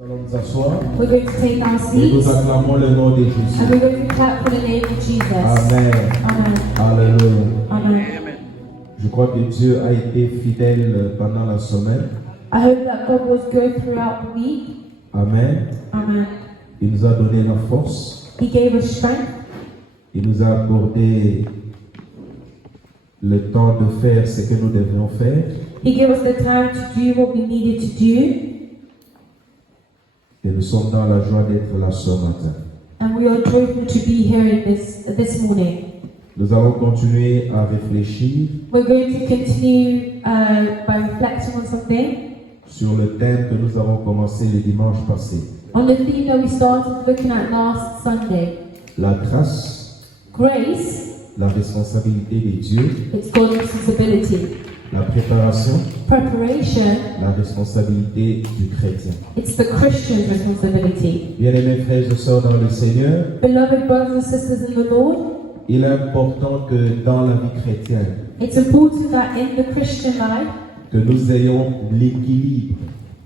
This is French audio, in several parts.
Nous allons nous asseoir We're going to take our et nous seats acclamons le nom de Jésus. and we're going to clap for the name of Jesus. Amen. Amen. Alléluia. Amen. Je crois que Dieu a été fidèle pendant la semaine. I hope that God was good throughout the week. Amen. Amen. Il nous a donné la force. He gave us strength. Il nous a accordé le temps de faire ce que nous devions faire. He gave us the time to do what we needed to do. Et nous sommes dans la joie d'être là ce matin. And we are joyful to be here in this morning. Nous allons continuer à réfléchir We're going to continue by reflecting on something. sur le thème que nous avons commencé le dimanche passé. On the theme that we started looking at last Sunday. La grâce, Grace, la responsabilité de Dieu, it's God's responsibility. la préparation, Preparation, la responsabilité du chrétien. it's the Christian's responsibility. Bien-aimés frères et sœurs dans le Seigneur, Beloved brothers and sisters in the Lord, il est important que dans la vie chrétienne, it's important that in the Christian life que nous ayons l'équilibre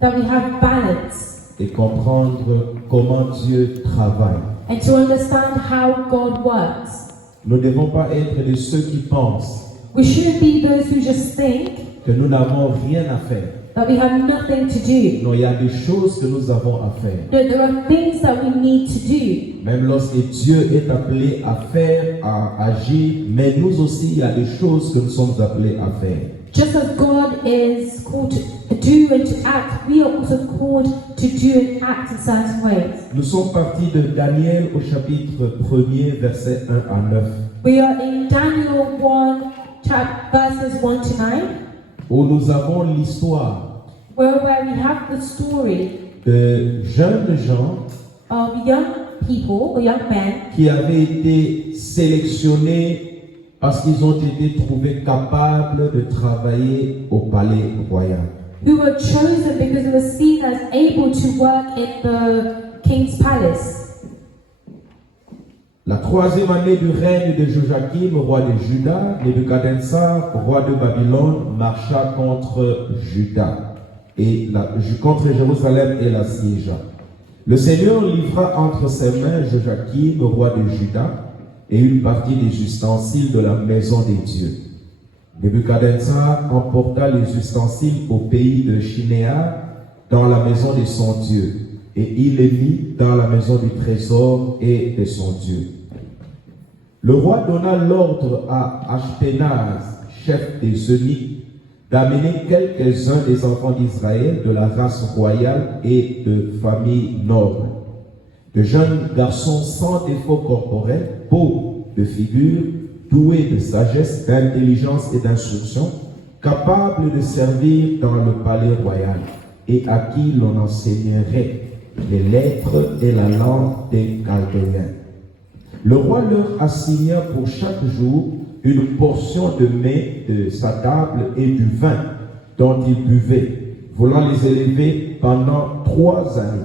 that we have balance et comprendre comment Dieu travaille. and to understand how God works. Nous ne devons pas être de ceux qui pensent We shouldn't be those who just think que nous n'avons rien à faire. that we have nothing to do. Non, il y a des choses que nous avons à faire. No, there are things that we need to do. Même lorsque Dieu est appelé à faire, à agir, mais nous aussi, il y a des choses que nous sommes appelés à faire. Just as God is called to do and to act, we are also called to do and act in certain ways. Nous sommes partis de Daniel au chapitre 1er, versets 1 à 9, We are in Daniel 1, verses 1 to 9, où nous avons l'histoire where we have the story de jeunes gens of young people or young men qui avaient été sélectionnés parce qu'ils ont été trouvés capables de travailler au palais royal. who were chosen because they were seen as able to work in the king's palace. La troisième année du règne de Joachim, roi de Juda, Nebuchadnezzar, roi de Babylone, marcha contre Juda et contre Jérusalem et la siégea. Le Seigneur livra entre ses mains Joachim, roi de Juda, et une partie des ustensiles de la maison des dieux. Nebuchadnezzar emporta les ustensiles au pays de Shinéar, dans la maison de son Dieu, et il les mit dans la maison du trésor et de son Dieu. Le roi donna l'ordre à Ashpenaz, chef des eunuques, d'amener quelques-uns des enfants d'Israël de la race royale et de famille noble, de jeunes garçons sans défaut corporel, beaux de figure, doués de sagesse, d'intelligence et d'instruction, capables de servir dans le palais royal, et à qui l'on enseignerait les lettres et la langue des Chaldéens. Le roi leur assigna pour chaque jour une portion de mets de sa table et du vin dont ils buvaient, voulant les élever pendant 3 années,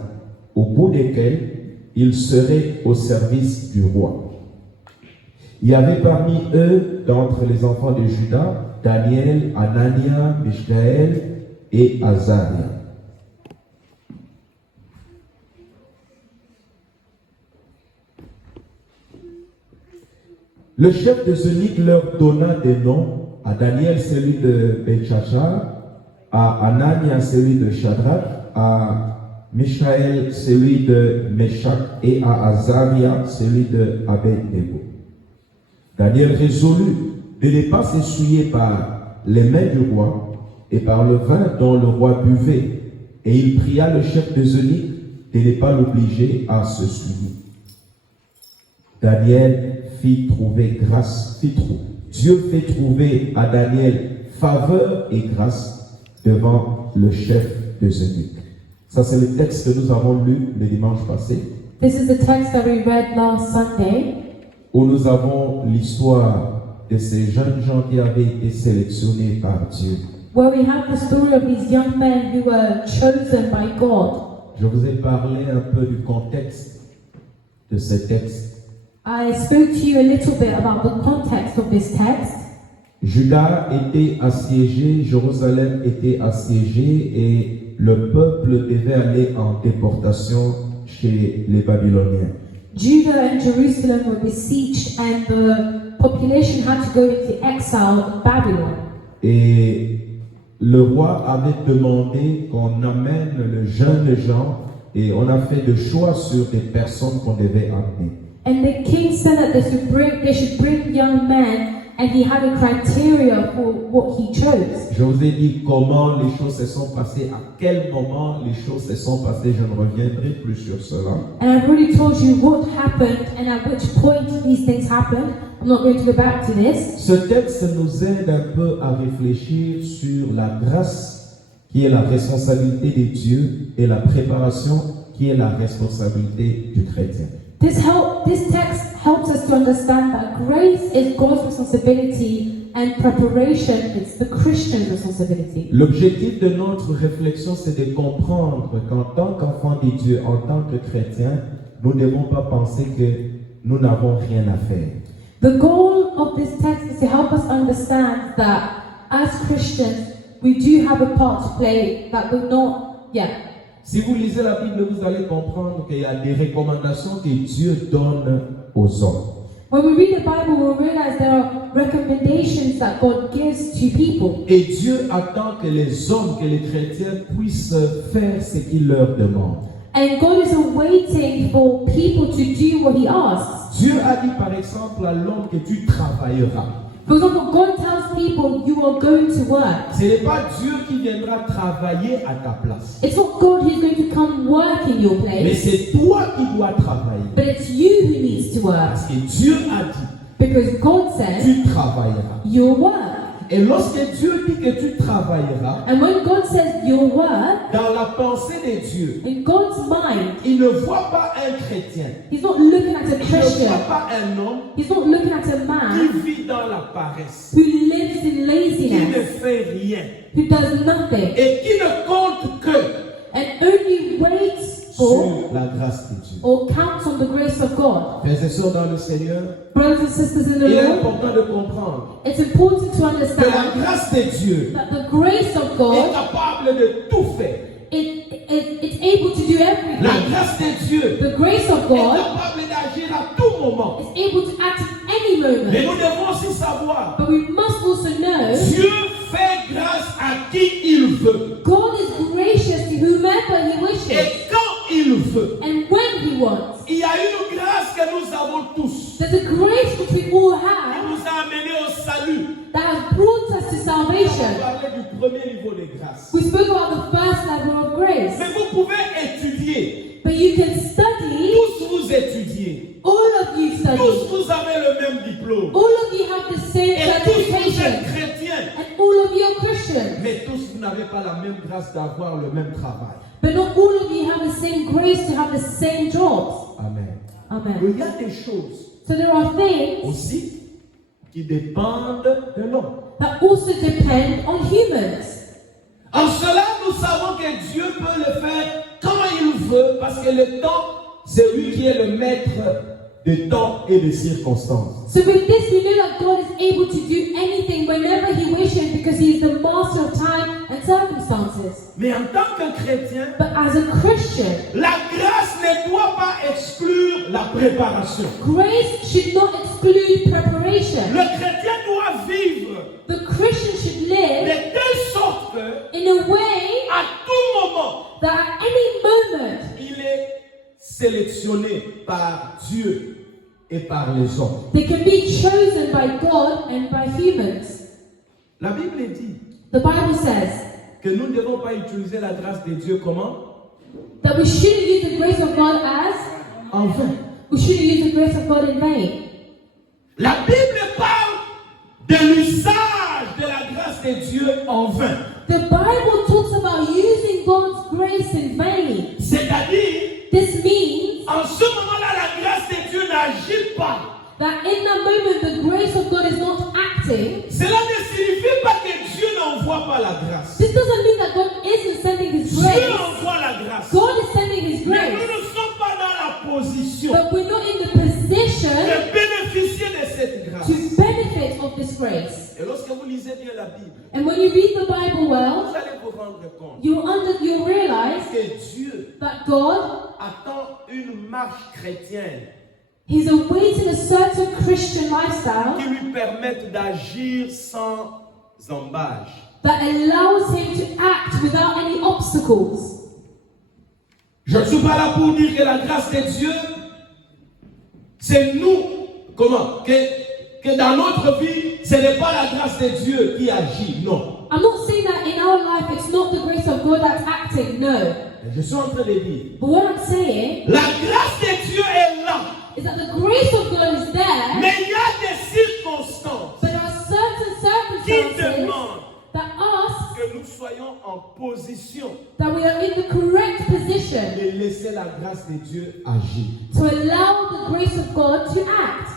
au bout desquelles ils seraient au service du roi. Il y avait parmi eux, d'entre les enfants de Juda, Daniel, Anania, Mishaël et Azaria. Le chef des eunuques leur donna des noms, à Daniel celui de Beltshazar, à Anania celui de Shadrach, à Mishaël celui de Meshach et à Azaria celui de Abed-Nego. Daniel résolut de ne pas s'essuyer par les mains du roi et par le vin dont le roi buvait, et il pria le chef des eunuques de ne pas l'obliger à se souiller. Daniel Dieu fait trouver à Daniel faveur et grâce devant le chef des eunuques. Ça, c'est le texte que nous avons lu le dimanche passé, This is the text that we read last Sunday, où nous avons l'histoire de ces jeunes gens qui avaient été sélectionnés par Dieu. where we have the story of these young men who were chosen by God. Je vous ai parlé un peu du contexte de ce texte. I spoke to you a little bit about the context of this text. Juda était assiégé, Jérusalem était assiégée et le peuple devait aller en déportation chez les Babyloniens. Judah and Jerusalem were besieged, and the population had to go into exile in Babylon. Et le roi avait demandé qu'on amène le jeune gens et on a fait le choix sur des personnes qu'on devait amener. And the king said that they should bring young men, and he had a criteria for what he chose. Je vous ai dit comment les choses se sont passées, à quel moment les choses se sont passées. Je ne reviendrai plus sur cela. And I've already told you what happened and at which point these things happened. I'm not going to go back to this. Ce texte nous aide un peu à réfléchir sur la grâce qui est la responsabilité de Dieu et la préparation qui est la responsabilité du chrétien. This text helps us to understand that grace is God's responsibility and preparation is the Christian's responsibility. L'objectif de notre réflexion, c'est de comprendre qu'en tant qu'enfant de Dieu, en tant que chrétien, nous ne devons pas penser que nous n'avons rien à faire. The goal of this text is to help us understand that as Christians, we do have a part to play, that we're not, Si vous lisez la Bible, vous allez comprendre qu'il y a des recommandations que Dieu donne aux hommes. When we read the Bible, we'll realize there are recommendations that God gives to people. Et Dieu attend que les hommes, que les chrétiens puissent faire ce qu'il leur demande. And God is waiting for people to do what He asks. Dieu a dit par exemple à l'homme que tu travailleras. For example, God tells people you are going to work. Ce n'est pas Dieu qui viendra travailler à ta place. It's not God who's going to come work in your Mais place, c'est toi qui dois travailler. but it's you who needs to work. Parce que Dieu a dit, Because God says tu travailleras. you'll work. Et lorsque Dieu dit que tu travailleras, And when God says you'll work, dans la pensée de Dieu, in God's mind, il ne voit pas un chrétien. He's not looking at a Il ne Christian. voit pas un homme He's not looking at a qui man vit dans la paresse, who lives in qui ne laziness, fait rien who does nothing, et qui ne compte que and only waits for sur la grâce de Dieu. or counts on the grace of God. Frères et sœurs dans le Seigneur, Brothers and sisters in the il est Lord, important de comprendre it's important to que la understand grâce de Dieu that the grace of est God, capable de tout faire. it's able to do La everything. grâce de Dieu The grace of est God capable d'agir à tout moment. is able to act at any Mais moment. nous devons aussi savoir, But we must also know Dieu fait grâce à qui il veut God is gracious to whomever He wishes et quand il veut. and when He wants. Il y a une grâce que nous avons tous. There's a grace which we all Il have nous a amenés au salut. that has brought us to On salvation. parlait du premier niveau de grâce. We spoke about the first level of grace. Mais vous pouvez étudier. But you can study, Tous vous étudiez. all of you study, Tous vous avez le même diplôme. all of you have the same Et tous vous êtes certification, chrétiens. and all of you are Christians. Mais tous vous n'avez pas la même grâce d'avoir le même travail. But not all of you have the same grace to have the same jobs. Amen. Amen. Il y a des choses So there are things aussi qui dépendent de l'homme. that also depend on humans. En cela, nous savons que Dieu peut le faire quand il veut, parce que le temps, c'est lui qui est le maître de temps et de circonstances. So with this, we know that God is able to do anything whenever He wishes because He is the master of time and circumstances. Mais en tant que chrétien, But as a Christian, la grâce ne doit pas exclure la préparation. grace should not exclude preparation. Le chrétien doit vivre The Christian should de live telle sorte que, in a way à tout moment, that at any moment il est sélectionné par Dieu et par les hommes. they can be chosen by God and by humans. La Bible dit The Bible says que nous ne devons pas utiliser la grâce de Dieu comment? that we shouldn't use the grace of God as En vain. we shouldn't use the grace of God in vain. La Bible parle de l'usage de la grâce de Dieu en vain. The Bible talks about using God's grace in vain. C'est-à-dire, This means en ce moment-là, la grâce de Dieu n'agit pas. that in that moment the grace of God is not acting. Cela ne signifie pas que Dieu n'envoie pas la grâce. This doesn't mean that God isn't sending His Dieu grace. envoie la grâce. God is sending His Mais nous grace. ne sommes pas dans la position But we're not in the position de bénéficier de cette grâce. to benefit of this grace. Et lorsque vous lisez bien la Bible, And when you read the Bible well, vous allez vous rendre compte you realize que Dieu that God attend une marche chrétienne He's awaiting a certain Christian lifestyle qui lui permette d'agir sans embâche. that allows him to act without any obstacles. Je ne suis pas là pour dire que la grâce de Dieu, c'est nous, que dans notre vie, ce n'est pas la grâce de Dieu qui agit, non. I'm not saying that in our life it's not the grace of God that's acting, no. Je suis en train de dire, But what I'm saying la grâce de Dieu est là, is that the grace of God is there, mais il y a des circonstances but there are certain qui circumstances demandent that ask que nous soyons en position that we are in the correct position de laisser la grâce de Dieu agir. to allow the grace of God to act.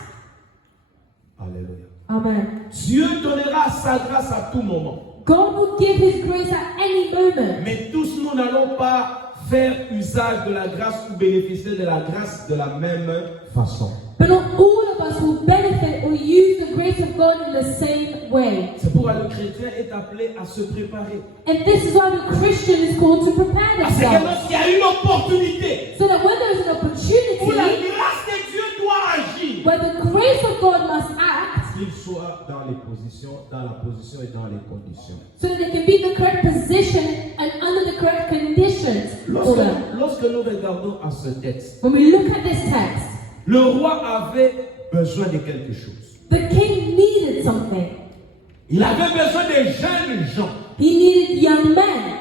Alléluia. Amen. Dieu donnera sa grâce à tout moment. God will give His grace at any moment. Mais tous nous n'allons pas faire usage de la grâce ou bénéficier de la grâce de la même façon. But not all of us will benefit or use the grace of God in the same way. C'est pourquoi le chrétien est appelé à se préparer. And this is why the Christian is called to prepare Parce que themselves. lorsqu'il y a une opportunité So that when there is an où la opportunity grâce de Dieu doit agir, where the grace of God must act, qu'il soit dans la position et dans les conditions. so that they can be in the correct position and under the correct conditions for them. Lorsque nous regardons à ce texte, When we look at this text, le roi avait besoin de quelque chose. the king needed something. Il avait besoin de jeunes gens He needed young men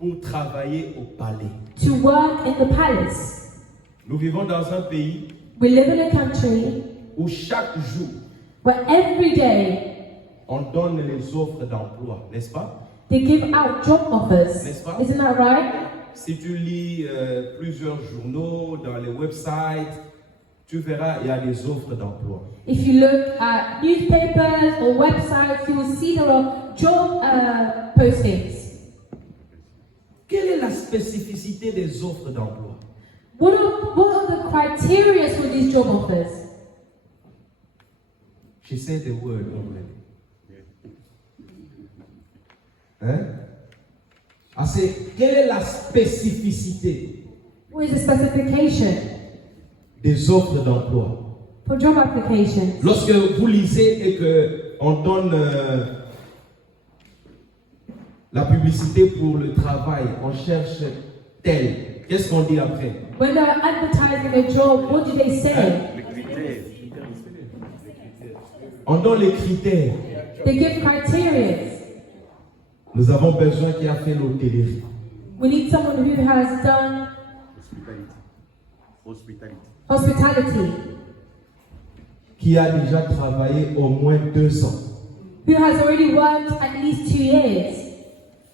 pour travailler au palais. to work in the palace. Nous vivons dans un pays We live in a country où chaque jour, where every day on donne les offres d'emploi, n'est-ce pas? they give out job offers. N'est-ce pas? Isn't that right? Si tu lis plusieurs journaux dans les websites, tu verras, il y a des offres d'emploi. If you look at newspapers or websites, you will see there are job postings. Quelle est la spécificité des offres d'emploi? What are the criteria for these job offers? She said the word already. Hein? Ah, quelle est la spécificité What is the specification des offres d'emploi? for job applications? Lorsque vous lisez et qu'on donne la publicité pour le travail, on cherche tel. Qu'est-ce qu'on dit après? When they're advertising a job, what do they say? On donne les critères. They give criteria. Nous avons besoin qui a fait l'hôtellerie. We need someone who has done hospitality, Qui a déjà travaillé au moins 2 ans. who has already worked at least 2 years.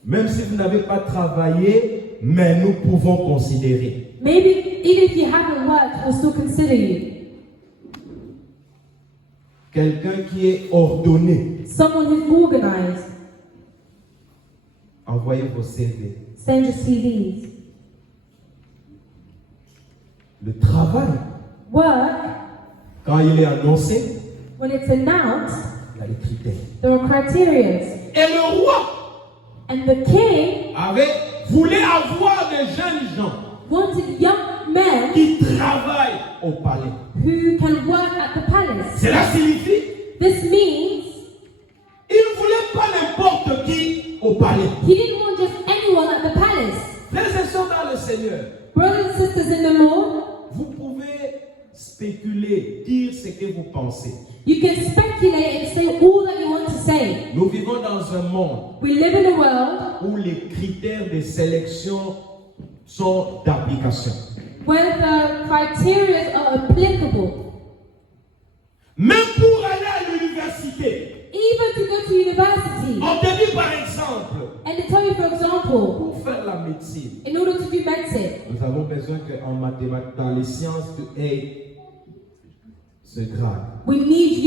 Même si vous n'avez pas travaillé, mais nous pouvons considérer. Maybe even if you haven't worked, we'll still consider you. Quelqu'un qui est ordonné. Someone who's organized. Envoyez vos CV. Send your CVs. Le travail, Work, quand il est annoncé, when it's announced, il y a les critères. there are criteria. Et le roi And the king voulait avoir des jeunes gens wanted young men qui travaillent au palais. who can work at the palace. Cela signifie, This means il ne voulait pas n'importe qui au palais. he didn't want just anyone at the palace. Frères et sœurs dans le Seigneur, Brothers and sisters in the Lord, vous pouvez spéculer, dire ce que vous pensez. you can speculate and say all that you want to say. Nous vivons dans un monde We live in a world où les critères de sélection sont d'application. where the criteria are applicable. Même pour aller à l'université, Even to go to university, on te dit par exemple, and they tell you, for example, pour faire la médecine, in order to do medicine, nous avons besoin qu'en mathématiques, dans les sciences, tu aies ce grade. we need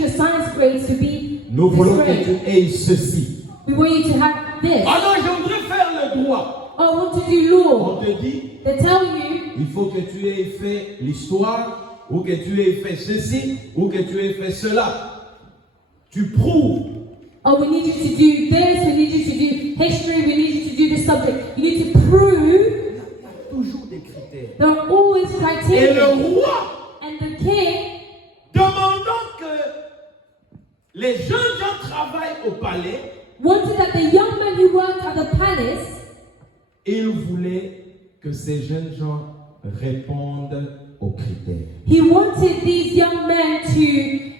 your science grades to be Nous this voulons que grade. tu aies ceci. We want you to have this. Ah non, je voudrais faire le droit. Oh, I want to do law. On te dit, They tell you il faut que tu aies fait l'histoire, ou que tu aies fait ceci, ou que tu aies fait cela. Tu prouves Oh, we need you to do this, we need you to do history, we need you to do this subject. You need to prove. Il y a toujours des critères. There are always Et criteria. le roi, And the king, demandant que les jeunes gens travaillent au palais, wanted that the young men who worked at the palace, il voulait que ces jeunes gens répondent aux critères. he wanted these young men to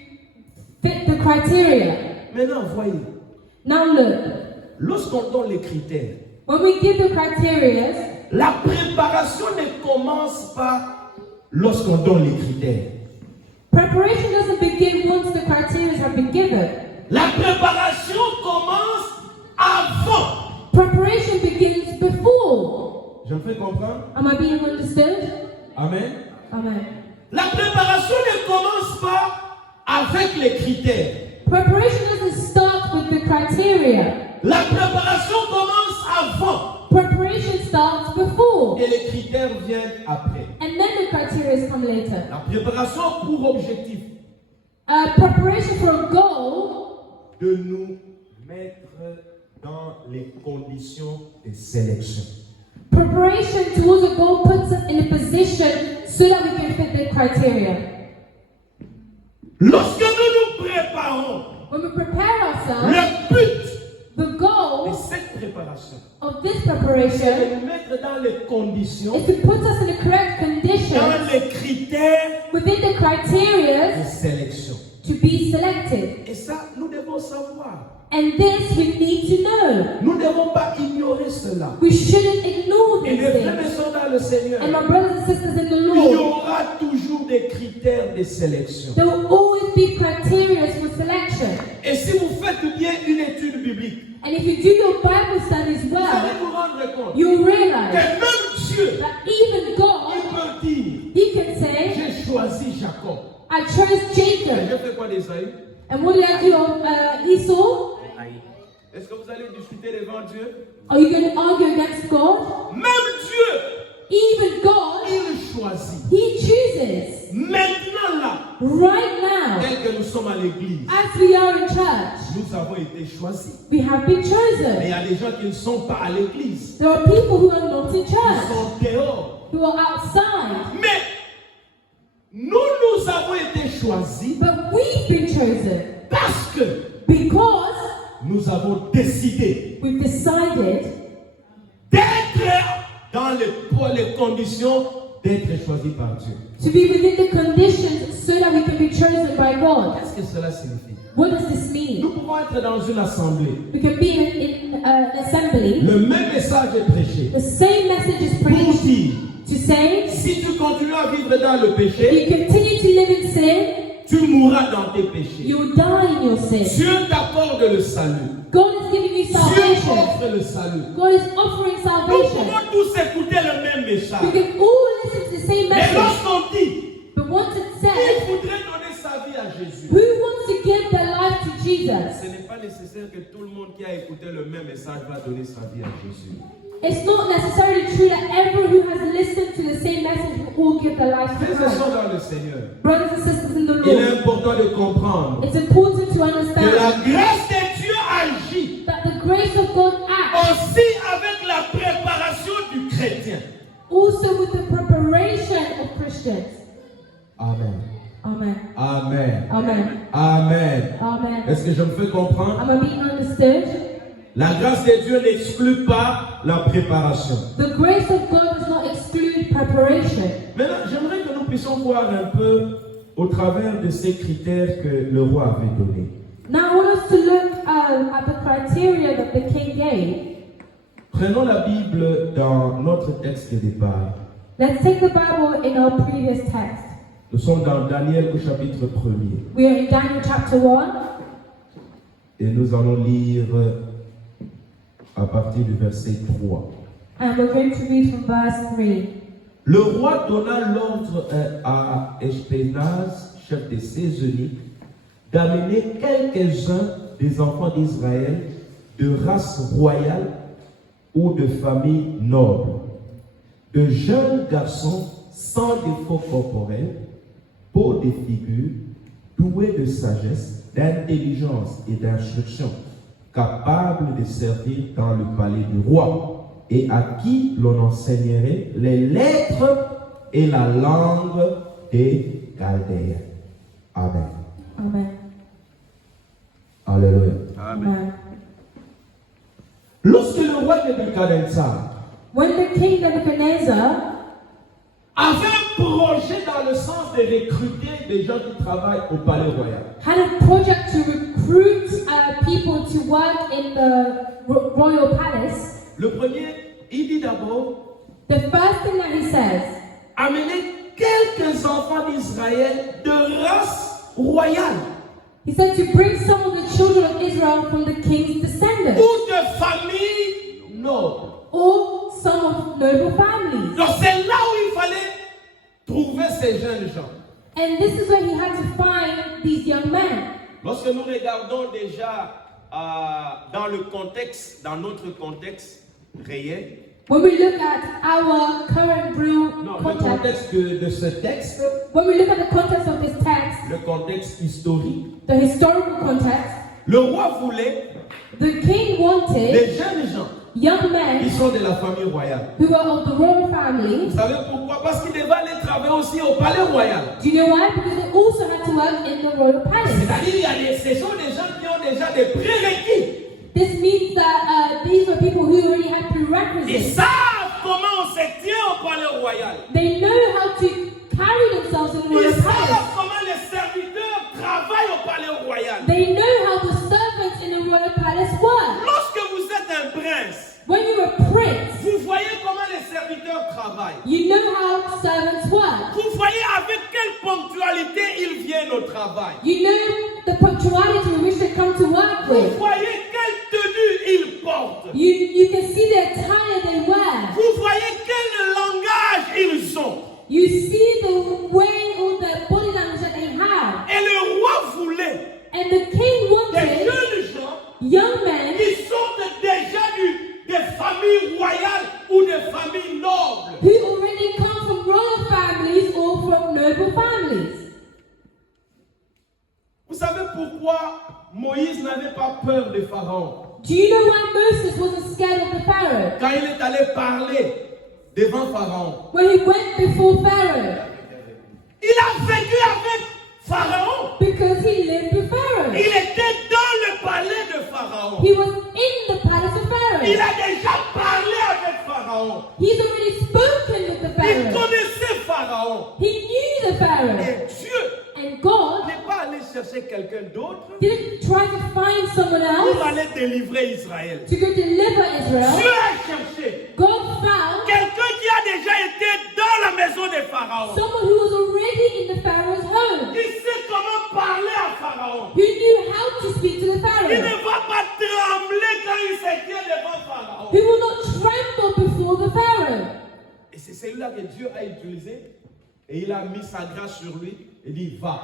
fit the criteria. Maintenant, voyez, Now look, lorsqu'on donne les critères, when we give the criteria, la préparation ne commence pas lorsqu'on donne les critères. preparation doesn't begin once the criteria have been given. La préparation commence avant. Preparation begins before. Je me fais comprendre? Am I being understood? Amen. Amen. La préparation ne commence pas avec les critères. Preparation doesn't start with the criteria. La préparation commence avant. Preparation starts before. Et les critères viennent après. And then the criteria come later. La préparation a pour objectif Preparation for a goal de nous mettre dans les conditions de sélection. Preparation towards a goal puts us in a position so that we can fit the criteria. Lorsque nous nous préparons, When we prepare ourselves, le but the de goal cette préparation of this c'est preparation de nous mettre dans les conditions, is to put us in the correct dans conditions les critères within the de criteria sélection. to be selected. Et ça, nous devons savoir. And this we need to know. Nous ne devons pas ignorer cela. We shouldn't ignore Et these mes frères et things. sœurs dans le Seigneur, And my brothers and sisters in the il y Lord, aura toujours des critères de sélection. there will always be criteria for selection. Et si vous faites bien une étude biblique, And if you do your Bible studies vous allez well, vous rendre compte you'll que realize même Dieu, that even il God, peut dire, He can say, j'ai choisi Jacob. I chose Et Jacob. j'ai fait quoi d'Esaïe? And what did I do of Esau? Est-ce que vous allez discuter devant Dieu? Are you going to argue against God? Même Dieu, Even God, il choisit. He chooses. Maintenant là, Right now, tel que nous sommes à l'église, as we are in church, nous avons été choisis. we have been Mais chosen. il y a des gens qui ne sont pas à l'église. There are people who are not in Ils church, sont dehors. who are outside. Mais nous avons été choisis But we've been chosen parce que because nous avons décidé we've decided d'être dans les conditions d'être choisis par Dieu. to be within the conditions so that we can be chosen by God. Qu'est-ce que cela signifie? What does this mean? Nous pouvons être dans une assemblée. We can be in an assembly. Le même message est prêché. The same message is Pour preached dire, to say, si tu continues à vivre dans le if péché, you continue to live in sin, tu mourras dans tes péchés. you'll die in your sin. Dieu t'accorde le salut. God is giving you Dieu salvation. offre le salut. God is offering Nous salvation. pouvons tous écouter le même We message. can all listen to the same Mais message. lorsqu'on dit, But once it's il said, voudrait donner sa vie à Jésus, who wants to give their life to Jesus? ce n'est pas nécessaire que tout le monde qui a écouté le même message va donner sa vie à Jésus. It's not necessarily true that everyone who has listened to the same message will all give their life to Frères et Christ. sœurs dans le Seigneur, Brothers and sisters in the il est Lord, important de comprendre it's important to que la understand grâce de Dieu agit that the grace of God acts aussi avec la préparation du chrétien. also with the preparation of Christians. Amen. Amen. Amen. Amen. Amen. Amen. Est-ce que je me fais comprendre? Am I being understood? La grâce de Dieu n'exclut pas la préparation. The grace of God does not exclude preparation. Maintenant, j'aimerais que nous puissions voir un peu au travers de ces critères que le roi avait donnés. Now I want us to look at the criteria that the king gave. Prenons la Bible dans notre texte de départ. Let's take the Bible in our previous text. Nous sommes dans Daniel au chapitre 1er. We are in Daniel chapter 1, Et nous allons lire à partir du verset 3. and we're going to read from verse 3. Le roi donna l'ordre à Ashpenaz, chef des saisonniers, d'amener quelques-uns des enfants d'Israël de race royale ou de famille noble, de jeunes garçons sans défaut corporel, beaux de figure, doués de sagesse, d'intelligence et d'instruction, capable de servir dans le palais du roi, et à qui l'on enseignerait les lettres et la langue des Chaldéens. Amen. Amen. Alléluia. Amen. Lorsque le roi Nebuchadnezzar When the king Nebuchadnezzar avait un projet dans le sens de recruter des gens qui travaillent au palais royal, had a project to recruit people to work in the royal palace, le premier, il dit d'abord, the first thing that he says, amenez quelques enfants d'Israël de race royale he said to bring some of the children of Israel from the king's descendants, ou de familles nobles. or some of noble families. Donc c'est là où il fallait trouver ces jeunes gens. And this is where he had to find these young men. Lorsque nous regardons déjà dans le contexte, dans notre contexte réel, When we look at our current real non, le context, contexte de ce texte, when we look at the context of this text, le contexte historique, the historical context, le roi voulait the king wanted des jeunes gens young qui men sont de la famille royale. who were of the royal family. Vous savez pourquoi? Parce qu'ils devaient aller travailler aussi au palais royal. Do you know why? Because they also had to work in the royal palace. C'est-à-dire, ce sont des gens qui ont déjà des prérequis. This means that these were people who already had Ils prerequisites. savent comment on se tient au palais royal. They know how to carry themselves in the royal Ils palace. savent comment les serviteurs travaillent au palais royal. They know how the servants in the royal palace work. Lorsque vous êtes un prince, When you're a prince, vous voyez comment les serviteurs travaillent. you know how servants work. Vous voyez avec quelle ponctualité ils viennent au travail. You know the punctuality in which they come to work Vous with. voyez quelle tenue ils portent. You can see the attire they wear. Vous voyez quel langage ils ont. You see the way or the body language that they have. Et le roi voulait And the king des wanted jeunes gens young men qui sortent déjà des familles royales ou des familles nobles. who already come from royal families or from noble families. Vous savez pourquoi Moïse n'avait pas peur de Pharaon? Do you know why Moses wasn't scared of the Pharaoh? Quand il est allé parler devant Pharaon, When he went before Pharaoh, il a vécu avec Pharaon. because he lived with Pharaoh. Il était dans le palais de Pharaon. He was in the palace of Il Pharaoh. a déjà parlé avec Pharaon. He's already spoken with the Il Pharaoh. connaissait Pharaon. He knew the Pharaoh. Et Dieu And God n'est pas allé chercher quelqu'un d'autre didn't try to find someone pour else aller délivrer Israël. to go deliver Dieu Israel. a cherché God found quelqu'un qui a déjà été dans la maison de Pharaon. someone who was already in the Pharaoh's home, Qui sait comment parler à Pharaon. who knew how to speak to the Il Pharaoh, ne va pas trembler quand il se tient devant Pharaon. who will not tremble before the Pharaoh. Et c'est celui-là que Dieu a utilisé. Et il a mis sa grâce sur lui. Et dit, va,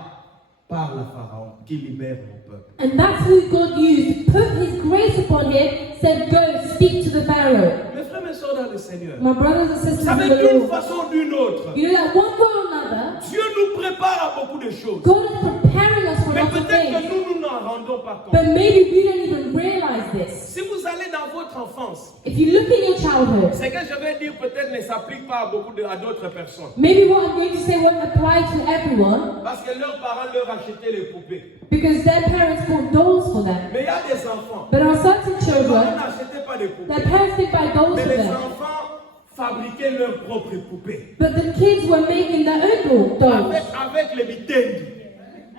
parle à Pharaon, qui libère mon peuple. And that's who God used, put his grace upon him, said, go, speak to the Pharaoh. Mes frères et sœurs dans le Seigneur, My brothers and vous sisters in savez the d'une Lord, façon ou d'une autre, you know that one way or another, Dieu nous prépare à beaucoup de choses. God is preparing us for Mais lots of peut-être que things. nous n'en rendons pas compte. But maybe we don't even realize this. Si vous allez dans votre enfance, If you look in your childhood, ce que je vais dire peut-être ne s'applique pas à d'autres personnes. maybe what I'm going to say won't apply to everyone Parce que leurs parents leur achetaient les poupées. because their parents bought dolls for them. Mais il y a des enfants. But there are certain Les parents children, n'achetaient pas des poupées. their parents didn't buy dolls Mais for les them. enfants fabriquaient leurs propres poupées. But the kids were making their own dolls Avec les mitaines.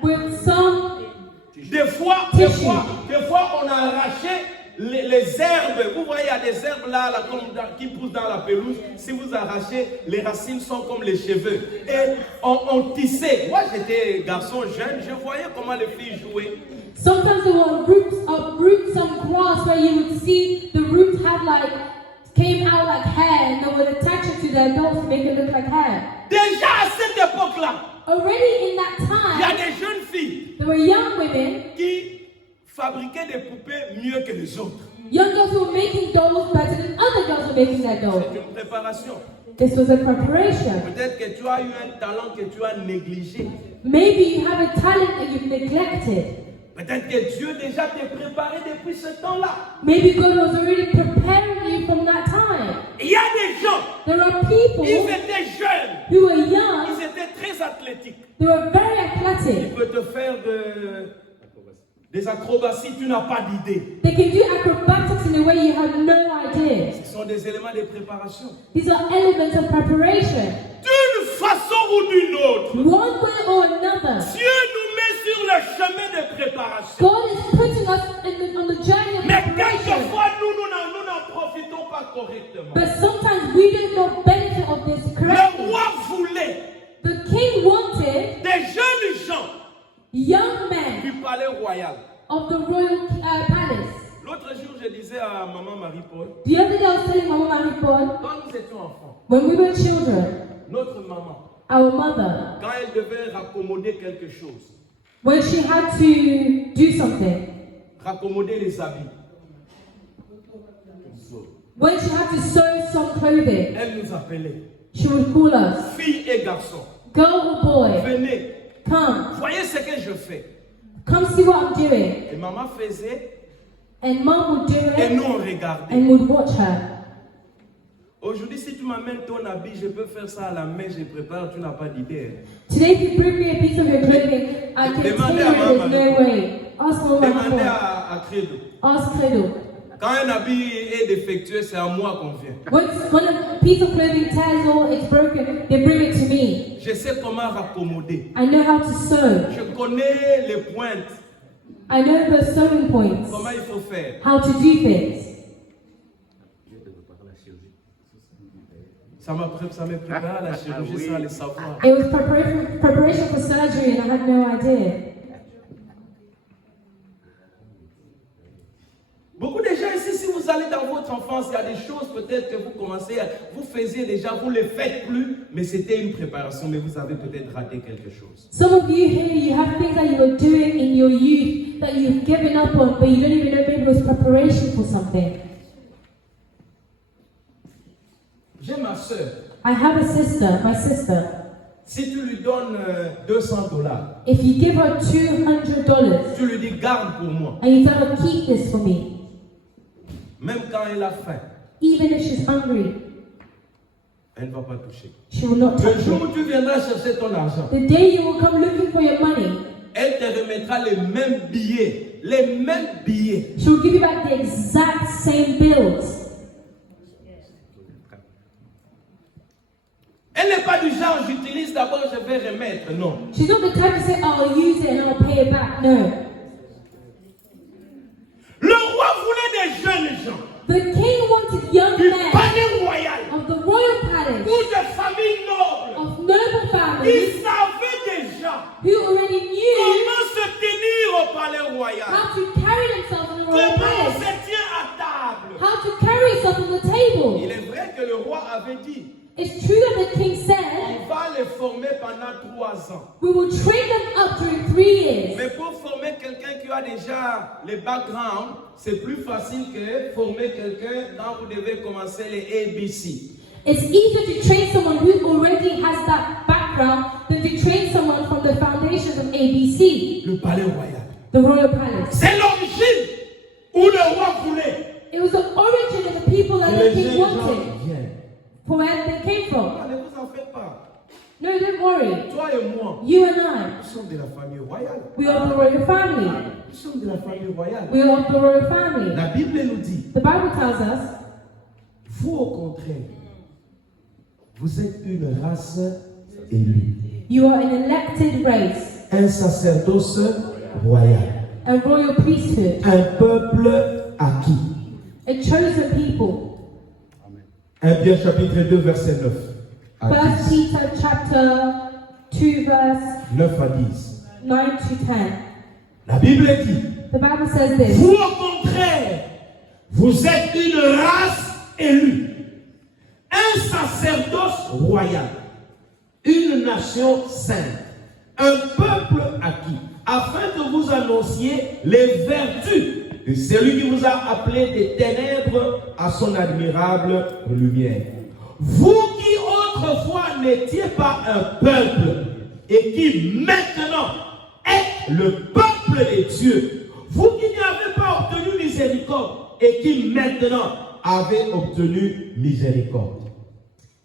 with some. Des fois, on a arraché les herbes. Vous voyez, il y a des herbes là, qui poussent dans la pelouse. Si vous arrachez, les racines sont comme les cheveux. Et on tissait. Moi, j'étais garçon jeune, je voyais comment les filles jouaient. Sometimes there were roots, some grass where you would see the roots came out like hair and they would attach it to their dolls to make it look like hair. Déjà à cette époque-là, Already in that il y a time, des jeunes filles there were young women, qui fabriquaient des poupées mieux que les autres. young girls who were making dolls better than other girls were making their dolls. C'est une préparation. This was a preparation. Peut-être que tu as eu un talent que tu as négligé. Maybe you have a talent that you've neglected. Peut-être que Dieu déjà t'a préparé depuis ce temps-là. Maybe God was already preparing you from that time. Il y a des gens, There are people ils étaient jeunes, who were young, ils étaient très athlétiques. they were very Il athletic. peut te faire des acrobaties, tu n'as pas d'idée. They can do acrobatics in a way you have no idea. Ce sont des éléments de préparation. These are elements of preparation. D'une façon ou d'une autre, One way or another, Dieu nous met sur le chemin de préparation. God is putting us on the journey of Mais preparation. quelquefois, nous n'en profitons pas correctement. But sometimes we don't know benefit of this Le correctly. roi voulait The king wanted des jeunes gens young men du palais royal. of the royal palace. L'autre jour, je disais à maman Marie-Paul, The other day I was telling Mama Marie-Paul, quand nous étions enfants, when we were children, notre maman, our mother, quand elle devait raccommoder quelque chose, when she had to do something, raccommoder les habits, when she had to sew some clothing, elle nous appelait, she would call us, filles et garçons, girl or boy, venez, come, voyez ce que je fais. come see what I'm doing. Et maman faisait, And mom would do et it nous on regardait. and would watch her. Aujourd'hui, si tu m'amènes ton habit, je peux faire ça à la main, je prépare, tu n'as pas d'idée. Today, if you bring me a piece of your clothing, I can Demandez tailor à it, there's Mama no way. Ask Mama Demandez Marie-Paul. à Credo. Ask Credo. Quand un habit est défectueux, c'est à moi qu'on vient. When a piece of clothing tears or it's broken, they bring it to me. Je sais comment raccommoder. I know how to sew. Je connais les pointes, I know the sewing points, comment il faut faire. how to do things. Ça m'a préparé à la chirurgie sans le savoir. It was preparation for surgery and I had no idea. Beaucoup de gens ici, si vous allez dans votre enfance, il y a des choses peut-être que vous commencez, vous faisiez déjà, vous ne les faites plus, mais c'était une préparation, mais vous avez peut-être raté quelque chose. Some of you here, you have things that you were doing in your youth that you've given up on, but you don't even know maybe it was preparation for something. J'ai ma soeur. I have a sister, my sister. Si tu lui donnes $200, If you give her $200 tu lui dis garde pour moi, and you tell her, keep this for me, même quand elle a faim, even if she's hungry, elle ne va pas toucher. she will not Le touch jour it. où tu viendras chercher ton argent, The day you will come looking for your money, elle te remettra les mêmes billets, les mêmes billets. she will give you back the exact same bills. Elle n'est pas du genre, j'utilise d'abord, je vais remettre. Non. She's not the type to say, oh, I'll use it and I'll pay it back. No. Le roi voulait des jeunes gens The king wanted young du men palais royal of the royal palace, ou de familles nobles. of noble families, Ils savaient déjà who already knew comment se tenir au palais royal, how to carry themselves in the royal comment on se palace, tient à table. how to carry yourself on the Il table. est vrai que le roi avait dit, It's true that the king said, on va les former pendant 3 ans. we will train them up during 3 years. Mais pour former quelqu'un qui a déjà le background, c'est plus facile que former quelqu'un quand vous devez commencer les ABC. It's easier to train someone who already has that background than to train someone from the foundations of ABC, Le palais royal. the royal palace. C'est l'origine où le roi voulait. It was the origin of the people that the Les king jeunes gens wanted, viennent. from where they came from. Ne vous en faites pas. No, don't worry. Toi et moi, You and I, nous sommes de la famille royale. we are the royal family. Nous sommes de la famille royale. We are the royal family. La Bible nous dit, The Bible tells us, vous au contraire, vous êtes une race élue, you are an elected race, Un sacerdoce royal. a royal priesthood, Un peuple acquis. a chosen people. 1 Pierre chapitre 2 verset 9 à 1 10. Peter chapter 2 verse 9 à 10. 9 to 10. La Bible dit, The Bible says this. vous au contraire, vous êtes une race élue, un sacerdoce royal, une nation sainte, un peuple acquis, afin que vous annonciez les vertus de celui qui vous a appelé des ténèbres à son admirable lumière. Vous qui autrefois n'étiez pas un peuple et qui maintenant êtes le peuple peuple de Dieu, vous qui n'avez pas obtenu miséricorde et qui maintenant avez obtenu miséricorde.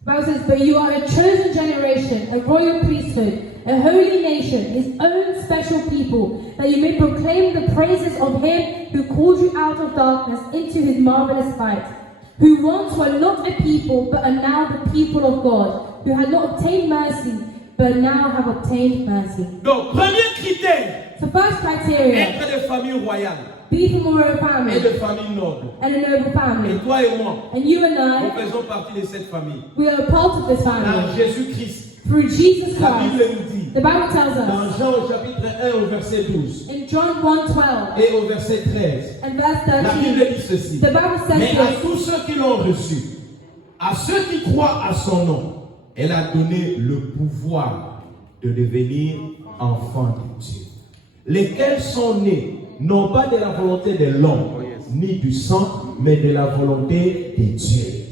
The Bible says, but you are a chosen generation, a royal priesthood, a holy nation, his own special people, that you may proclaim the praises of him who called you out of darkness into his marvelous light, who once were not a people, but are now the people of God, who had not obtained mercy, but now have obtained mercy. Donc, premier critère, So first criteria, être des familles royales be from a royal et family de familles nobles. and a noble Et family. toi et moi, And you and nous I, faisons partie de cette famille. we are a part of this Par family. Jésus-Christ, Through Jesus la Bible Christ. nous dit, The Bible tells dans us Jean au chapitre 1 au verset 12 in John 1:12 et au verset 13, and verse la 13, Bible dit ceci. the Bible says Mais à this, tous ceux qui l'ont reçu, à ceux qui croient à son nom, elle a donné le pouvoir de devenir enfants de Dieu. Lesquels sont nés, non pas de la volonté de l'homme, ni du sang, mais de la volonté de Dieu.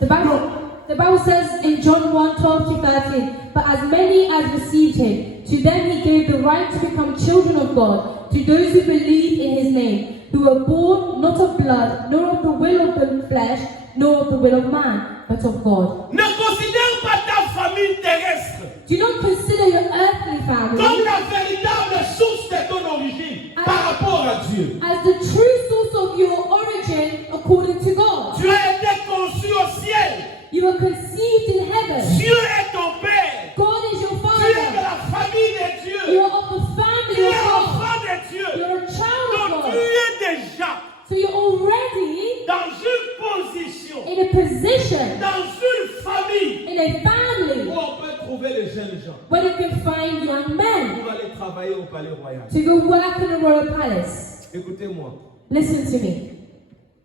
The Bible says in John 1:12-13, but as many as received him, to them he gave the right to become children of God, to those who believe in his name, who were born not of blood, nor of the will of the flesh, nor of the will of man, but of God. Ne considère pas ta famille terrestre Do not consider your earthly comme family la véritable source de ton origine par rapport à Dieu. as the true source of your origin according to God. Tu as été conçu au ciel. You were conceived in heaven. Dieu est ton Père. God is your Tu es de father. la famille de You Dieu. are of the Tu family of es God. enfant de Dieu. You're a child of Donc God. tu es déjà So you're already dans une position, in a position, dans une famille in a où family, on peut trouver les jeunes gens where you can find young men pour aller travailler au palais royal. to go work in the royal palace. Écoutez-moi, Listen to me.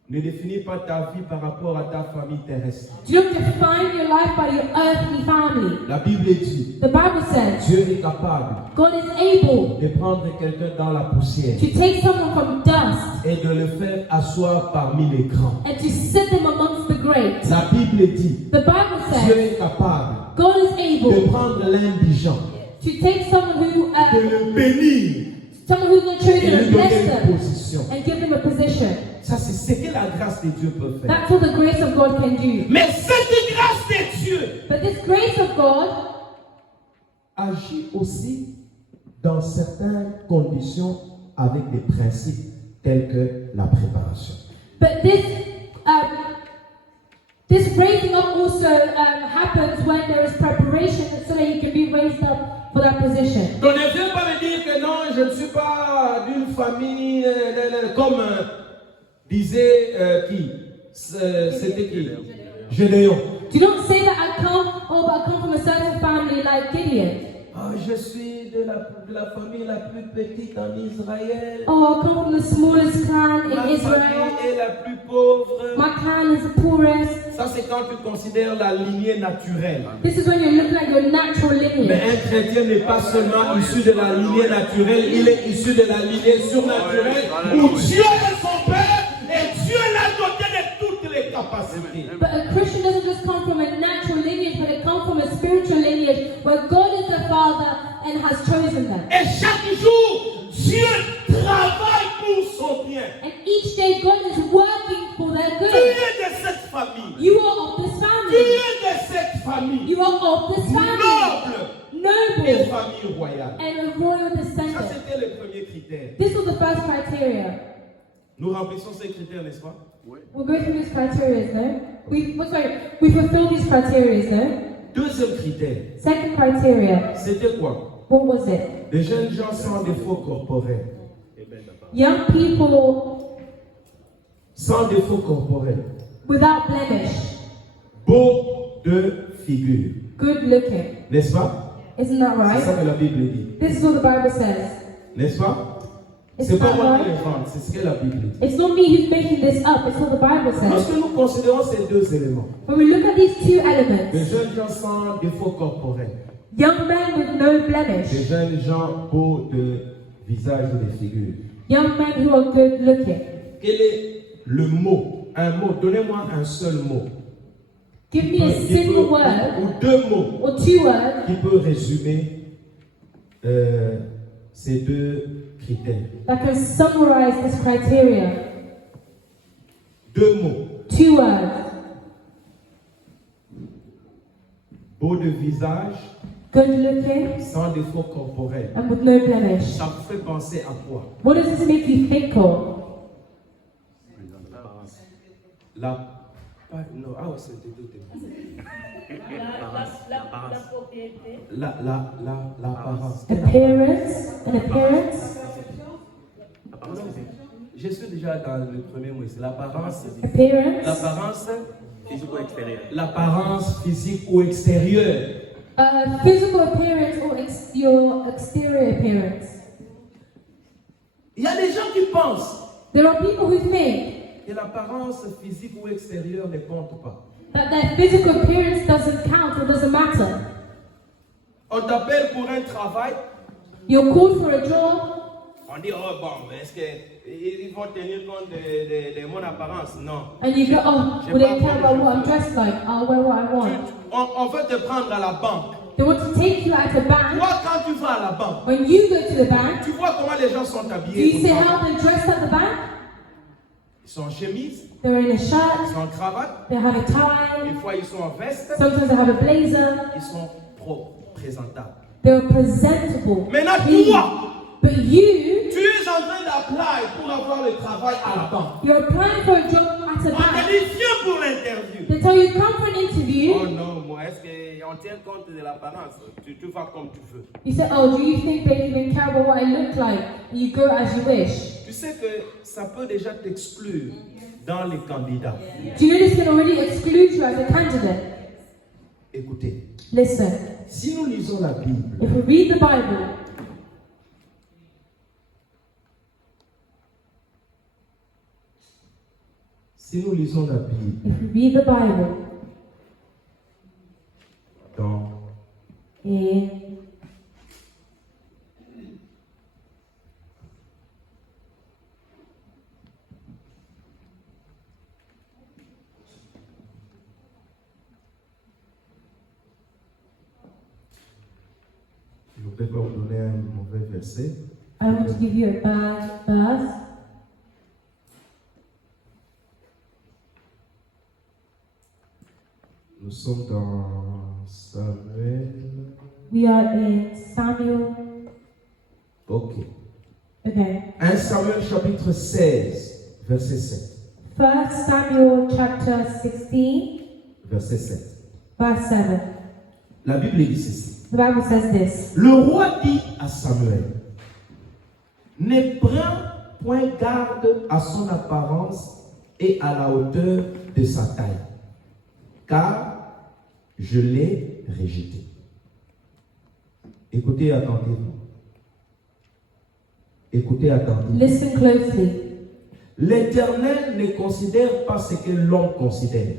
ne définis pas ta vie par rapport à ta famille terrestre. Do not define your life by your earthly family. La Bible dit, The Bible says Dieu est capable God is able de prendre quelqu'un dans la poussière to take someone from dust et de le faire asseoir parmi les grands. and to set them amongst the great. La Bible dit, The Bible Dieu says est capable God is de able prendre l'indigent, to take someone de le bénir who's not et chosen lui and donner bless une them position. and give them a position. Ça, c'est ce que la grâce de Dieu peut faire. That's what the grace of God can do. Mais cette grâce de Dieu But this grace of God agit aussi dans certaines conditions avec des principes tels que la préparation. But this raising up also happens when there is preparation so that you can be raised up for that position. Donc ne viens pas me dire que non, je ne suis pas d'une famille comme disait qui c'était qui Gédéon. Do not say that I come from a certain family like Gideon. Ah, je suis de la famille la plus petite en Israël. Oh, I come from the smallest clan Ma in Israel. famille est la plus pauvre. My clan is the poorest. Ça, c'est quand tu considères la lignée naturelle. This is when you're looking at your natural Mais lineage. un chrétien n'est pas seulement issu de la lignée naturelle, il est issu de la lignée surnaturelle où Dieu est son Père et Dieu l'a doté de toutes les capacités. But a Christian doesn't just come from a natural lineage, but it comes from a spiritual lineage where God is the Father and has chosen them. Et chaque jour, Dieu travaille pour son bien. And each day God is working for their Tu good. es de cette famille. You are of this Tu family. es de cette famille. You are of this family. Noble et Noble famille royale. and a royal Ça, descendant. c'était le premier critère. This was the first criteria. Nous remplissons ces critères, n'est-ce pas? We'll go through these criteria, no? We fulfill these criteria, no? Deuxième critère, Second criteria, c'était quoi? what was it? Des jeunes gens sans défaut corporel. Young people Sans défaut corporel. without blemish, Beau de figure. good looking. N'est-ce pas? Isn't that C'est ça right? que la Bible dit. This is what the Bible says. N'est-ce pas? It's C'est pas not moi qui right. l'invente, c'est ce que la Bible dit. It's not me who's making this up, it's what the Bible says. Lorsque nous considérons ces deux éléments, When we look at these two des elements, jeunes gens sans défaut corporel, young men with no des blemish, jeunes gens beaux de visage ou de figure, young men who are good looking. quel est le mot? Un mot, donnez-moi un seul mot. Give me a single word Ou deux mots or two words qui peut résumer ces deux critères. that can summarize this criteria. 2 mots. 2 words. Beau de visage, Good looking sans défaut corporel. and with no blemish. Ça vous fait penser à quoi? What does this make you think of? Non, ah ouais, c'était tout. L'apparence. Appearance. An appearance. Je suis déjà dans le premier mot, c'est l'apparence. Appearance. L'apparence physique ou extérieure. L'apparence physique ou extérieure. Physical appearance or your exterior appearance. Il y a des gens qui pensent There are people who think que l'apparence physique ou extérieure ne compte pas. that their physical appearance doesn't count or doesn't matter. On t'appelle pour un travail, You're called for a job, on dit, oh bon, mais est-ce qu'ils vont tenir compte de mon apparence? Non. and you go, oh, will they care about what I'm dressed like? I'll wear what I want. On veut te prendre à la banque. They want to take you out of bank. Toi, quand tu vas à la banque, When you go to the bank, tu vois comment les gens sont do habillés. you see how they're dressed at the bank? Ils sont en chemise, They're in a ils shirt, sont en cravate, they have a des tie, fois ils sont en veste, sometimes they have a blazer. ils sont propres, présentables. They're presentable. Maintenant, clean. toi, But you, tu es en train d'apply pour avoir le travail à la banque. you're applying for a job at a On te bank. dit, viens pour l'interview. They tell you come for an interview. Oh non, moi, est-ce qu'on tient compte de l'apparence? Tu vas comme tu veux. You say, oh, do you think they even care about what I look like? And you go as you wish. Tu sais que ça peut déjà t'exclure dans les candidats. Do you know this can already exclude you as a candidate? Écoutez, Listen, si nous lisons la Bible, if we read the Bible, si nous lisons la Bible if we read the Bible dans in je ne peux pas vous donner un mauvais verset. I want to give you a bad verse. Nous sommes dans Samuel. We are in Samuel. Ok. Okay. 1 Samuel chapitre 16, verset 7. 1 Samuel chapter 16, Verset 7. verse 7. La Bible dit ceci. The Bible says this. Le roi dit à Samuel, ne prends point garde à son apparence et à la hauteur de sa taille, car je l'ai rejeté. Écoutez attentivement. Écoutez attentivement. Listen closely. L'Éternel ne considère pas ce que l'homme considère.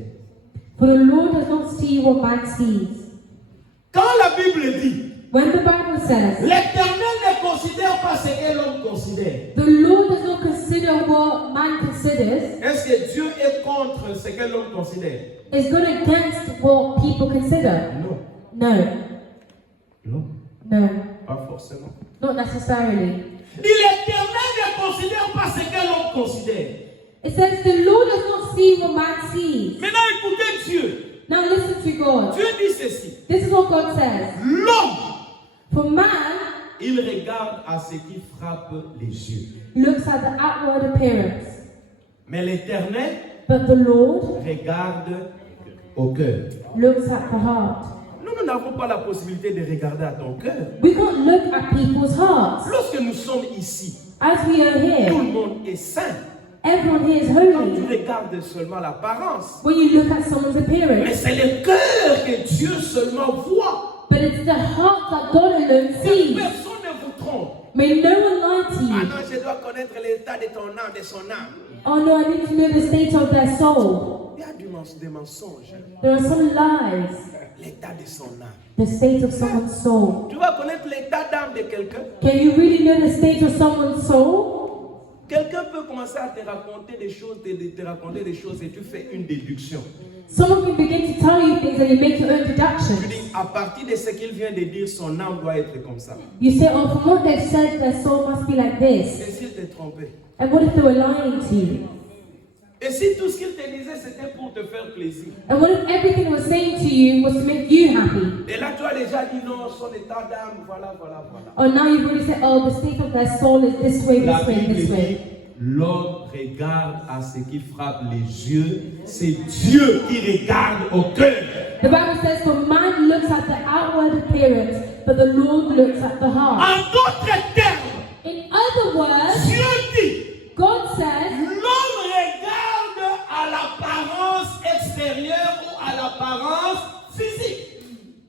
For the Lord does not see what man sees. Quand la Bible dit, When the Bible says, l'Éternel ne considère pas ce que l'homme considère. the Lord does not consider what man considers, Est-ce que Dieu est contre ce que l'homme considère? is good against what people consider. Non. No, Non, no, pas forcément. not necessarily. Dit l'Éternel ne considère pas ce que l'homme considère. It says the Lord does not see what man sees. Maintenant, écoutez Dieu. Now listen to God. Dieu dit ceci. This is what God says. L'homme, For man il regarde à ce qui frappe les yeux. looks at the outward appearance, Mais l'Éternel but the Lord regarde au cœur. looks at the heart. Nous n'avons pas la possibilité de regarder à ton cœur. We can't look at people's hearts. Lorsque nous sommes ici, As we are tout here, le monde est saint. everyone here is Quand tu holy. regardes seulement l'apparence, When you look at someone's mais appearance, c'est le cœur que Dieu seulement voit. but it's the heart that God alone sees. Personne ne vous trompe. May no one lie to Ah you. non, je dois connaître l'état de ton âme, de son âme. Oh no, I need to know the state of their soul. Il y a des mensonges. There are some lies. L'état de son âme. The state of someone's soul. Tu vas connaître l'état d'âme de quelqu'un. Can you really know the state of someone's soul? Quelqu'un peut commencer à te raconter des choses, et tu fais une déduction. Someone can begin to tell you things and you make your own Tu deductions. dis, à à partir de ce qu'il vient de dire, son âme doit être comme ça. You say, oh, from what they've said, their soul must be like this. Et s'il te trompait? And what if they were lying to you? Et si tout ce qu'il te disait, c'était pour te faire plaisir? And what if everything it was saying to you was to make you happy? Et là, tu as déjà dit non, son état d'âme, voilà. Or now you've already said, oh, the state of their soul is this way, La this way, Bible this dit, way. l'homme regarde à ce qui frappe les yeux, c'est Dieu qui regarde au cœur. The Bible says, for man looks at the outward appearance, but the Lord looks at the heart. En d'autres termes, In other words, Dieu dit, God says, l'homme regarde à l'apparence extérieure ou à l'apparence physique.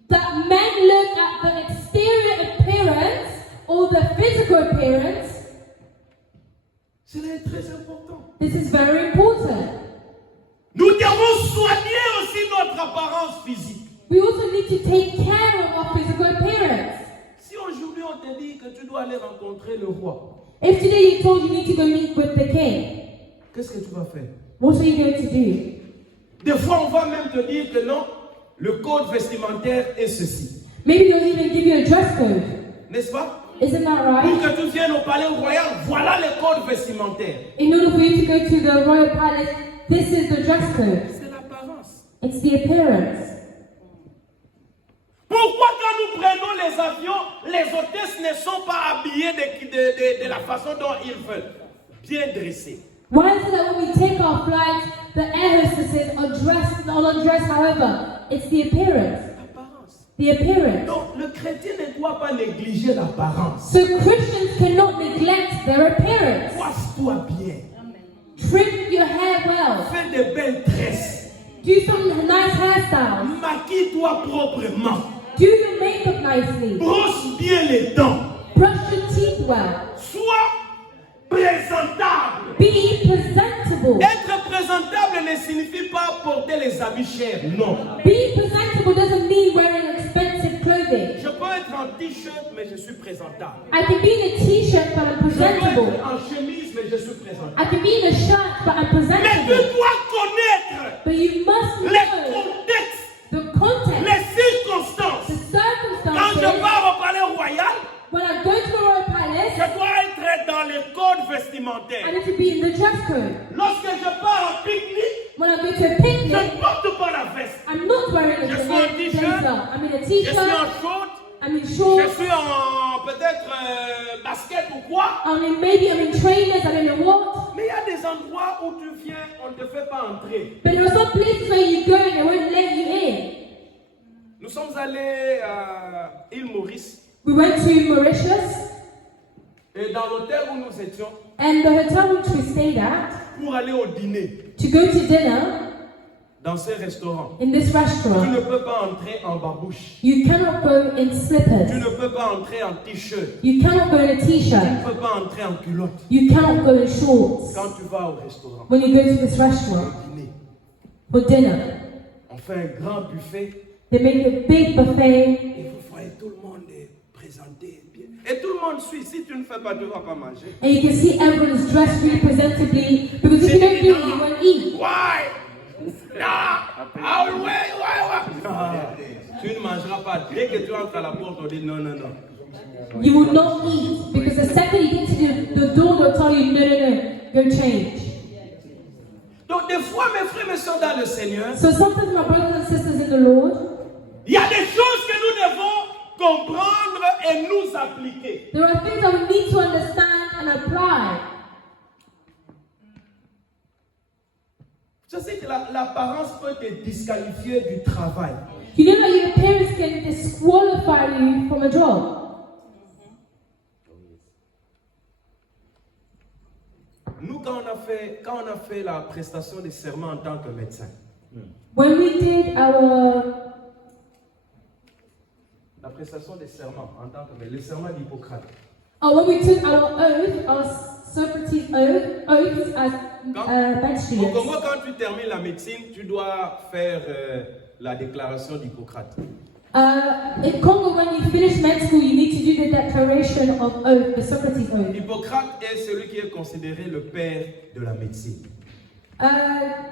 that men look at the exterior appearance or the physical appearance. Cela est très important. This is very important. Nous devons soigner aussi notre apparence physique. We also need to take care of our physical appearance. Si aujourd'hui on te dit que tu dois aller rencontrer le roi, If today you told you need to go meet with the king, qu'est-ce que tu vas faire? what are you going to do? Des fois, on va même te dire que non, le code vestimentaire est ceci. Maybe they'll even give you a dress code. N'est-ce pas? Isn't that Pour right? que tu viennes au palais royal, voilà le code vestimentaire. In order for you to go to the royal palace, this is the dress code. C'est l'apparence. It's the appearance. Pourquoi quand nous prenons les avions, les hôtesses ne sont pas habillées de la façon dont ils veulent? Bien dressées. Why is it that when we take our flights, the air hostesses are not dressed, however? It's the appearance. L'apparence. The appearance. Donc, le chrétien ne doit pas négliger l'apparence. So Christians cannot neglect their appearance. Coiffe-toi bien. Trim your hair well. Fais de belles tresses. Do some nice hairstyles. Maquille-toi proprement. Do your makeup nicely. Brosse bien les dents. Brush your teeth well. Sois présentable. Be presentable. Être présentable ne signifie pas porter les habits chers. Non. Being presentable doesn't mean wearing expensive clothing. Je peux être en t-shirt, mais je suis présentable. I can be in a t-shirt, but I'm Je peux presentable. être en chemise, mais je suis présentable. I can be in a shirt, but I'm Mais tu presentable. dois connaître But you must les know contextes, the context, les circonstances. the Quand je circumstances. pars au palais royal, When I go to the royal je palace, dois être dans le code vestimentaire. I need to be in the dress code. Lorsque je pars en pique-nique, When I go to a je picnic, ne porte pas la veste. I'm not wearing a Je suis en t-shirt. blazer. I'm in a Je suis en t-shirt. short, I'm in je shorts. suis en peut-être basket ou quoi. Maybe I'm in trainers. I'm in a what? Mais il y a des endroits où tu viens, on ne te fait pas entrer. But there are some places where you go and they won't let you in. Nous sommes allés à île Maurice We went to Mauritius, et dans l'hôtel où nous étions, and the hotel which we stayed at, pour aller au dîner to go to dinner dans ce restaurant, in this tu restaurant, ne peux pas entrer en babouche. you cannot go in Tu slippers. ne peux pas entrer en t-shirt. You cannot go in a Tu t-shirt. ne peux pas entrer en culotte. You cannot go in shorts Quand tu vas au restaurant, when you go to this restaurant au dîner, for dinner. on fait un grand buffet They make a big buffet, et vous voyez tout le monde est présenté bien. Et tout le monde suit. Si tu ne fais pas, tu ne vas pas manger. and you can see everyone's dressed really presentably, because if you don't do it, you won't eat. Why? No! Tu ne mangeras pas. Dès que tu entres à la porte, on dit non, non, non. You will not eat, because the second you get to the door, they'll tell you, no, go change. Donc des fois, mes frères et sœurs dans le Seigneur, So sometimes my brothers and sisters in the Lord, il y a des choses que nous devons comprendre et nous appliquer. there are things that we need to understand and apply. Je sais que l'apparence peut te disqualifier du travail. You know that your appearance can disqualify you from a job. Nous, quand on a fait la prestation de serment en tant que médecin, When we did la prestation de serment en tant que médecin, le serment d'Hippocrate. when we took our oath, our Socrates oaths as Au Bachelors. Congo, quand tu termines la médecine, tu dois faire la déclaration d'Hippocrate. In Congo, when you finish med school, you need to do the declaration of oath, the Socrates oath. Hippocrate est celui qui est considéré le père de la médecine.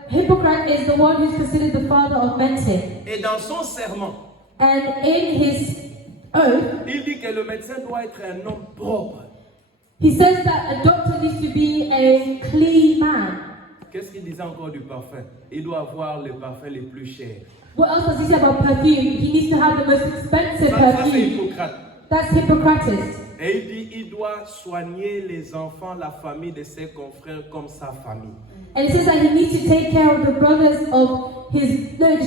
Hippocrates is the one who's considered the father of medicine. Et dans son serment, And in his oath, il dit que le médecin doit être un homme propre. he says that a doctor needs to be a clean man. Qu'est-ce qu'il disait encore du parfum? Il doit avoir le parfum le plus cher. What else does he say about perfume? He needs to have the most expensive Ça c'est perfume. Hippocrate. That's Hippocrates. Et il dit il doit soigner les enfants, la famille de ses confrères comme sa famille. And it says that he needs to take care of the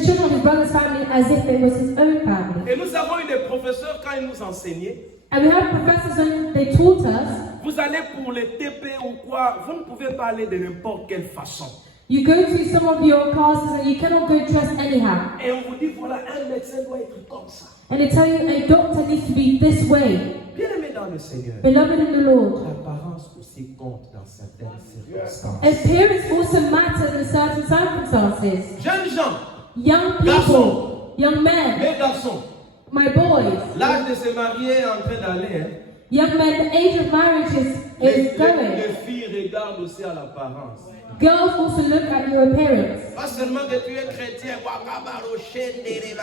children of his brother's family as if it was his own family. Et nous avons eu des professeurs quand ils nous enseignaient. And we have professors when they taught us, Vous allez pour les TP ou quoi, vous ne pouvez pas aller de n'importe quelle façon. you go to some of your classes and you cannot go dressed anyhow. Et on vous dit voilà, un médecin doit être comme ça. And they tell you a doctor needs to be this way. Bien-aimé dans le Seigneur, Beloved in the Lord. l'apparence aussi compte dans certaines circonstances. Appearance also matters in certain circumstances. Jeunes gens, Young people, young men, mes garçons, my boys, l'âge de se marier est en train d'aller. Hein? young men, the age of marriage is going. Les filles regardent aussi à l'apparence. Girls also look at your appearance. Pas seulement que tu es chrétien,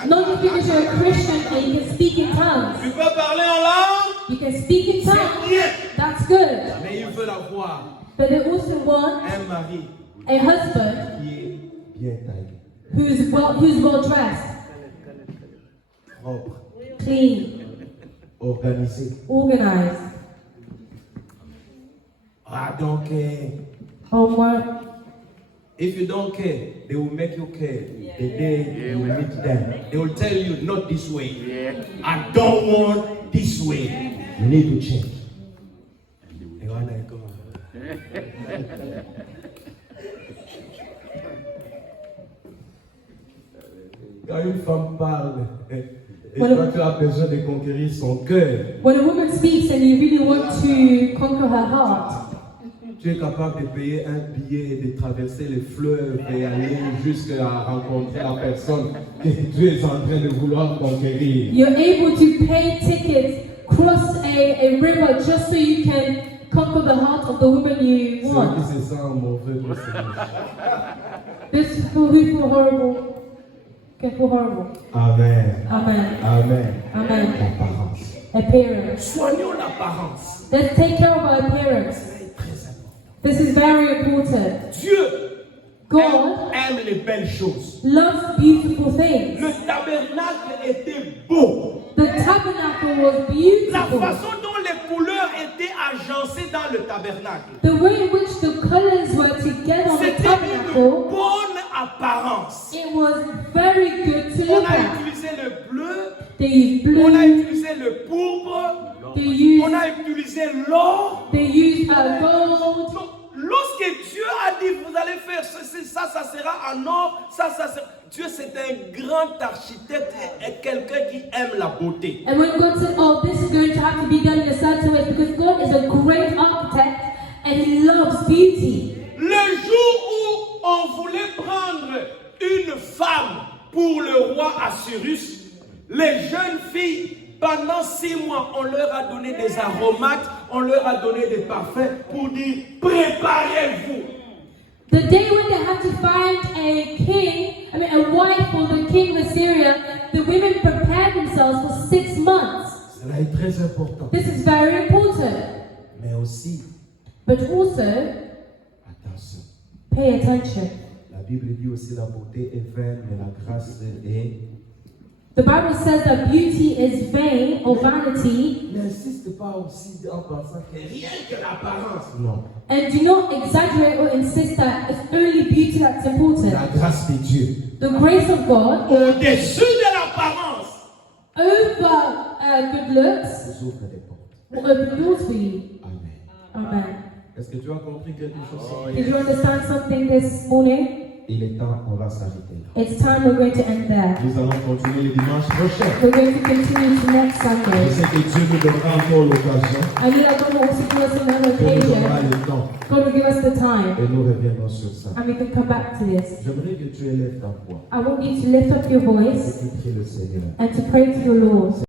Not just because you're a Christian and you can speak in tongues. tu peux parler en langue, You can speak in c'est tongues. bien. That's good. Mais ils veulent avoir But they also want un mari a husband qui est bien taillé, who's well dressed, propre, clean, organisé. organized. I don't care. Homework. If you don't care, they will make you care. The day you meet them, they will tell you not this way. I don't want this way. You need to change. Et voilà comment. Quand une femme parle, et toi tu as besoin de conquérir son cœur, When a woman speaks and you really want to conquer her heart, tu es capable de payer un billet et de traverser les fleuves et aller jusqu'à rencontrer la personne que tu es en train de vouloir conquérir. you're able to pay tickets, cross a river just so you can conquer the heart of the woman you Ceux qui want. se sentent mauvais pour Seigneur. This people who feel horrible can feel horrible. Amen. Amen. Amen. Amen. L'apparence. Appearance. Soignons l'apparence. Let's take care of our appearance. C'est très important. This is very important. Dieu God aime les belles choses. loves beautiful things. Le tabernacle était beau. The tabernacle was La beautiful. façon dont les couleurs étaient agencées dans le tabernacle, The way in which the colors were together on the c'était une tabernacle, bonne apparence. it was very good to On look a at. utilisé le bleu, They used on a blue, utilisé le pourpre, they used, on a utilisé l'or. they used gold. Donc, lorsque Dieu a dit vous allez faire ceci, ça sera en or, ça sera. Dieu c'est un grand architecte et quelqu'un qui aime la beauté. And when God said, oh, this is going to have to be done in a certain way, because God is a great architect and He loves beauty. Le jour où on voulait prendre une femme pour le roi Assyrus, les jeunes filles, pendant 6 mois, on leur a donné des aromates, on leur a donné des parfums pour dire préparez-vous. The day when they had to find a wife for the king of Assyria, the women prepared themselves for 6 months. Cela est très important. This is very important. Mais aussi, But also, attention, pay attention. la Bible dit aussi la beauté est vaine, mais la grâce est. The Bible says that beauty is vain or vanity, N'insiste pas aussi en pensant que rien que l'apparence. Non. and do not exaggerate or insist that it's only beauty that's important. La grâce de Dieu. The grace of God Au-dessus de l'apparence. over good looks Vous ouvre des portes. will open doors for you. Amen. Amen. Est-ce que tu as compris quelque chose? Did you understand something this morning? Il est temps, on va s'arrêter là. It's time we're going to end there. Nous allons continuer le dimanche prochain. We're going to continue to next Je Sunday. sais que Dieu nous donnera encore l'occasion. I know that God will also give us another Dieu nous donnera occasion. le temps. God will give us the time, Et nous reviendrons sur ça. and we can come back to this. J'aimerais que tu élèves ta voix I want you to lift up your voice et tu pries le Seigneur. and to pray to the Lord.